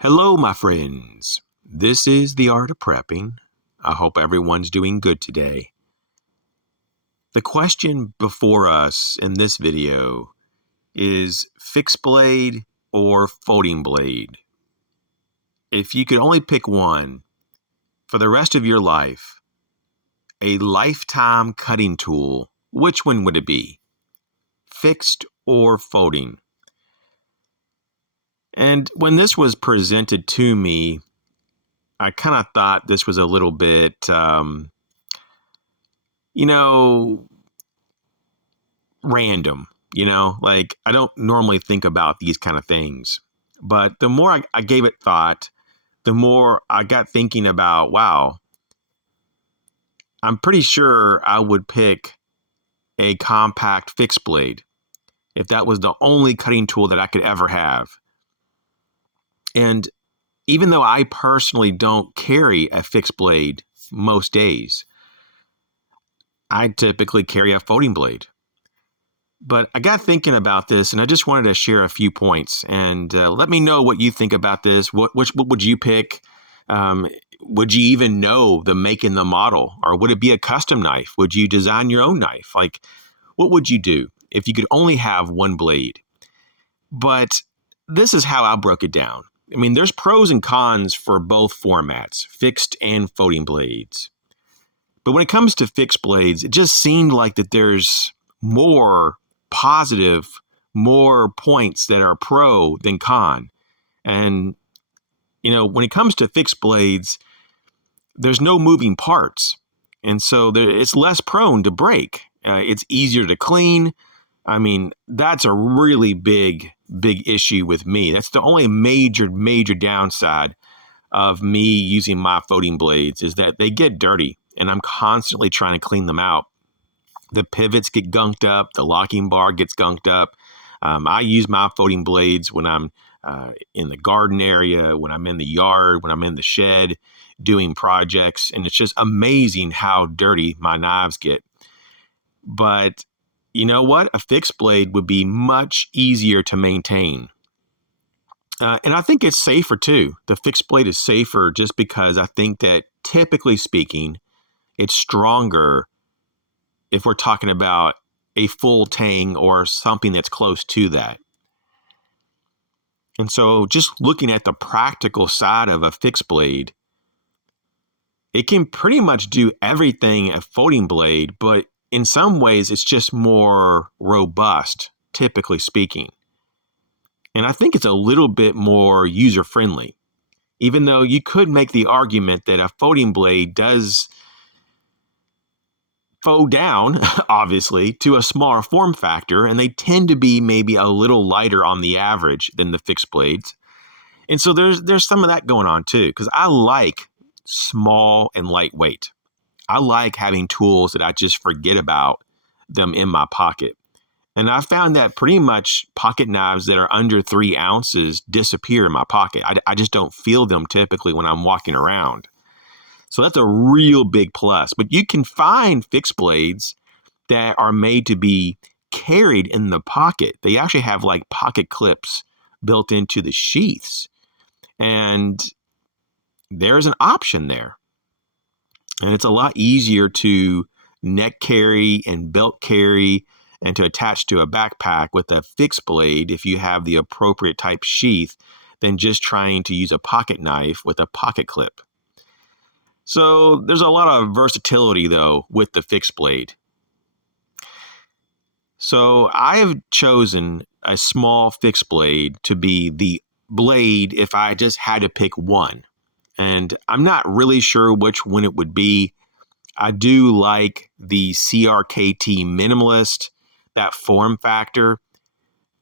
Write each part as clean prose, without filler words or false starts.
Hello, my friends. This is The Art of Prepping. I hope everyone's doing good today. The question before us in this video is fixed blade or folding blade? If you could only pick one for the rest of your life, a lifetime cutting tool, which one would it be? Fixed or folding? And when this was presented to me, I kind of thought this was a little bit, random, like I don't normally think about these kind of things. But the more I gave it thought, the more I got thinking about, wow, I'm pretty sure I would pick a compact fixed blade if that was the only cutting tool that I could ever have. And even though I personally don't carry a fixed blade most days, I typically carry a folding blade. But I got thinking about this, and I just wanted to share a few points. And let me know what you think about this. What would you pick? Would you even know the make and the model? Or would it be a custom knife? Would you design your own knife? Like, what would you do if you could only have one blade? But this is how I broke it down. I mean, there's pros and cons for both formats, fixed and folding blades. But when it comes to fixed blades, it just seemed like that there's more positive, more points that are pro than con. And, when it comes to fixed blades, there's no moving parts. And so it's less prone to break. It's easier to clean. I mean, that's a really big issue with me. That's the only major downside of me using my folding blades is that they get dirty and I'm constantly trying to clean them out. The pivots get gunked up. The locking bar gets gunked up. I use my folding blades when I'm in the garden area, when I'm in the yard, when I'm in the shed doing projects. And it's just amazing how dirty my knives get. But you know what? A fixed blade would be much easier to maintain. And I think it's safer too. The fixed blade is safer just because I think that typically speaking, it's stronger if we're talking about a full tang or something that's close to that. And so just looking at the practical side of a fixed blade, it can pretty much do everything a folding blade, but in some ways it's just more robust, typically speaking. And I think it's a little bit more user-friendly, even though you could make the argument that a folding blade does fold down, obviously, to a smaller form factor, and they tend to be maybe a little lighter on the average than the fixed blades. And so there's some of that going on too, because I like small and lightweight. I like having tools that I just forget about them in my pocket. And I found that pretty much pocket knives that are under 3 ounces disappear in my pocket. I just don't feel them typically when I'm walking around. So that's a real big plus. But you can find fixed blades that are made to be carried in the pocket. They actually have like pocket clips built into the sheaths. And there's an option there. And it's a lot easier to neck carry and belt carry and to attach to a backpack with a fixed blade if you have the appropriate type sheath than just trying to use a pocket knife with a pocket clip. So there's a lot of versatility, though, with the fixed blade. So I have chosen a small fixed blade to be the blade if I just had to pick one. And I'm not really sure which one it would be. I do like the CRKT Minimalist, that form factor.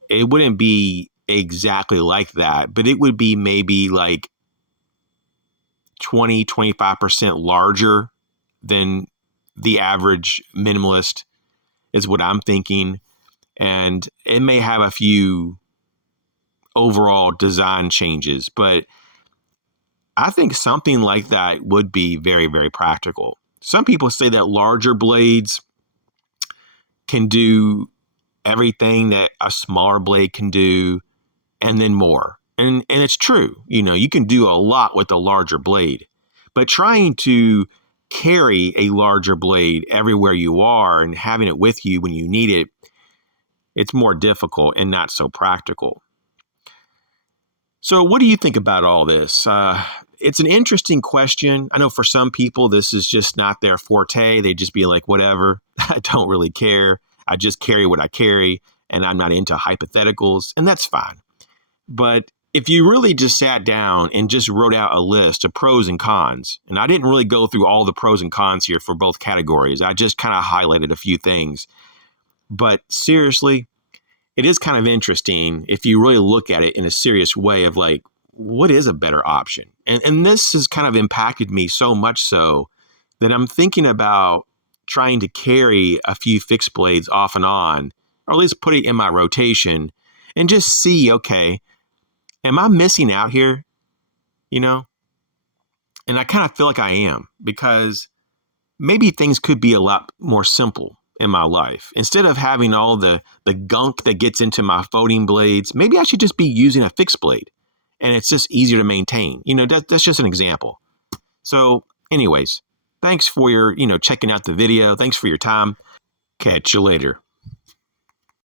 It wouldn't be exactly like that, but it would be maybe like 20-25% larger than the average minimalist is what I'm thinking. And it may have a few overall design changes, but I think something like that would be very, very practical. Some people say that larger blades can do everything that a smaller blade can do and then more. And it's true. You can do a lot with a larger blade, but trying to carry a larger blade everywhere you are and having it with you when you need it, it's more difficult and not so practical. So what do you think about all this? It's an interesting question. I know for some people, this is just not their forte. They just be like, whatever, I don't really care. I just carry what I carry, and I'm not into hypotheticals, and that's fine. But if you really just sat down and just wrote out a list of pros and cons, and I didn't really go through all the pros and cons here for both categories, I just kind of highlighted a few things. But seriously, it is kind of interesting if you really look at it in a serious way of like, what is a better option? And this has kind of impacted me so much so that I'm thinking about trying to carry a few fixed blades off and on, or at least put it in my rotation and just see, okay, am I missing out here? You know? And I kind of feel like I am, because maybe things could be a lot more simple in my life. Instead of having all the gunk that gets into my folding blades, maybe I should just be using a fixed blade, and it's just easier to maintain. That's just an example. So anyways, thanks for your, checking out the video. Thanks for your time. Catch you later.